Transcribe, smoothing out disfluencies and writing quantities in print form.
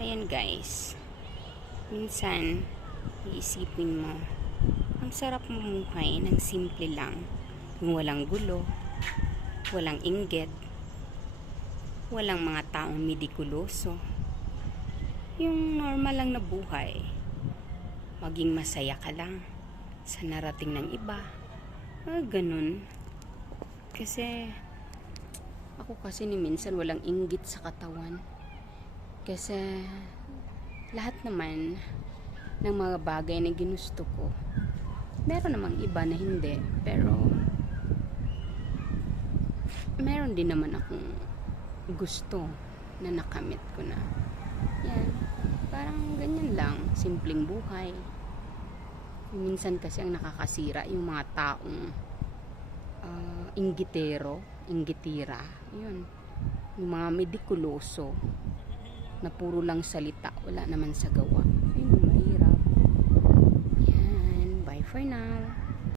Ayan guys, minsan iisipin mo, ang sarap mamuhay ng simple lang, yung walang gulo, walang inggit, walang mga taong midikuloso, yung normal lang na buhay, maging masaya ka lang sa narating ng iba, ganun. Kasi ako ni minsan walang inggit sa katawan. Kasi lahat naman ng mga bagay na ginusto ko, meron namang iba na hindi. Pero meron din naman akong gusto na nakamit ko na. Yan. Parang ganyan lang. Simpleng buhay. Minsan kasi ang nakakasira yung mga taong inggitira. Yun. Yung mga medikuloso na puro lang salita, wala naman sa gawa. Ayun, mahirap. Yan, bye for now.